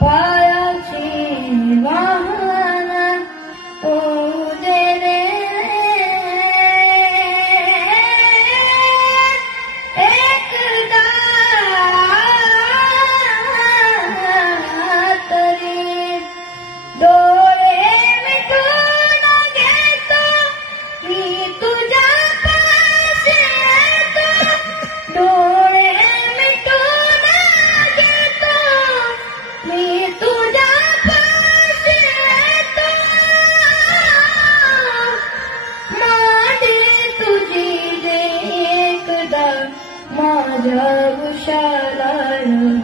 Bye. 掉不下来